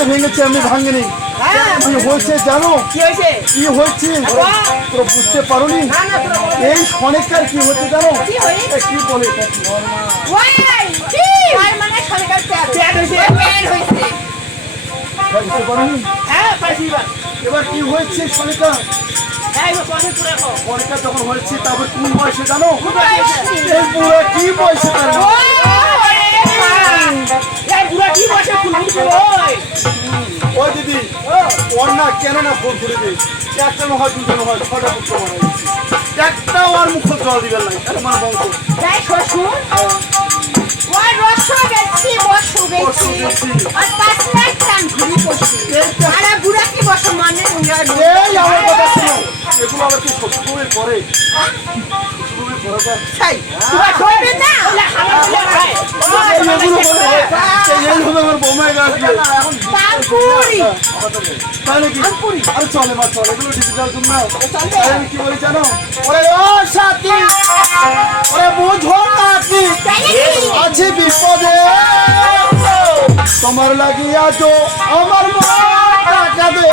যে ভেঙেছে আমি ভাঙিনি। কি হয়েছে জানো? কি হয়েছে তোরা বুঝতে পারোনি? এই সনেকার কি হচ্ছে জানো? কি বলে এবার কি হয়েছে সনেকা? সনেকা যখন হয়েছে তারপর কোন বয়সে জানো? এই বুড়া কি বয়সে জানো? ওই দিদি ওর না কেন না ফোন করে দিই, একটা হয় দুজন হয় ছটা পুত্র মারা গেছে, একটা ওর মুখ জল দিবেন নাই আমার বংশ। এগুলো আবার কি শ্বশুরের করে? চলে মা চলে এগুলো ডিজিটাল না। আমি কি বলি জানো? ওরে ও সাথী, ওরে বুঝো না কি আছে বিপদে, তোমার লাগিয়া তো আমার মা কাঁদে,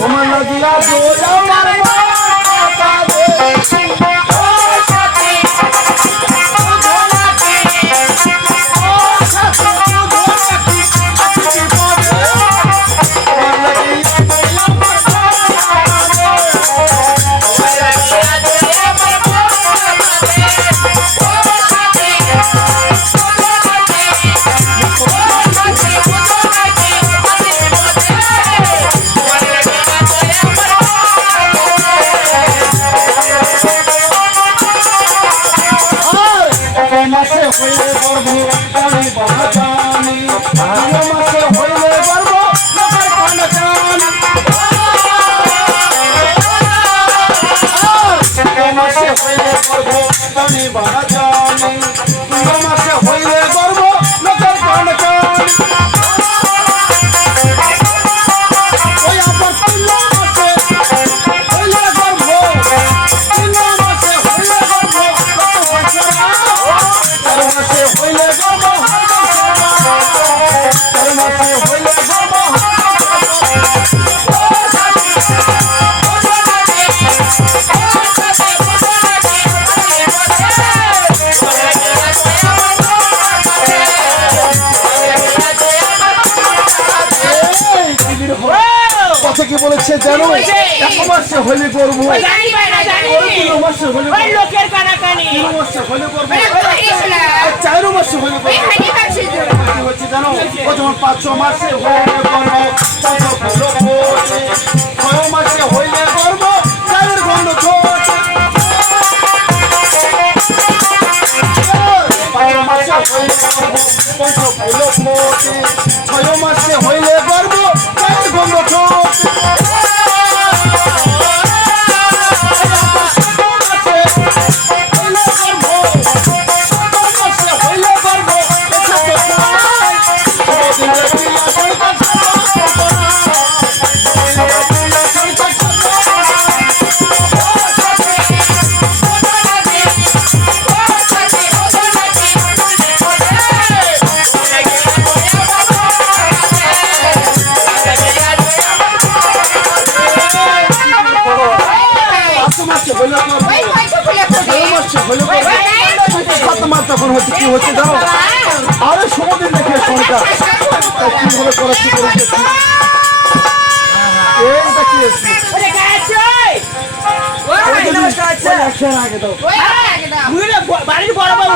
তোমার লাগিয়া তো আমার মা কাঁদে। কি বলেছে জানো? এক মাসে হলে করবো, লোকের কানাকানি 4 মাসে হলে হচ্ছে জানো? ও যখন 5-6 মাসে হলে করবো, 6 মাসে হইলে করবো চালের গন্ধ ছোট, 5 মাসে হইলে করবো 6 মাসে হইলে করবো চালের গন্ধ ছোট। তখন হচ্ছে কি হচ্ছে জানো? আরে সমুদ্র দেখে সরকার কি বলে করাচ্ছি করেছে এইটা কি বাড়ির বড় বাবু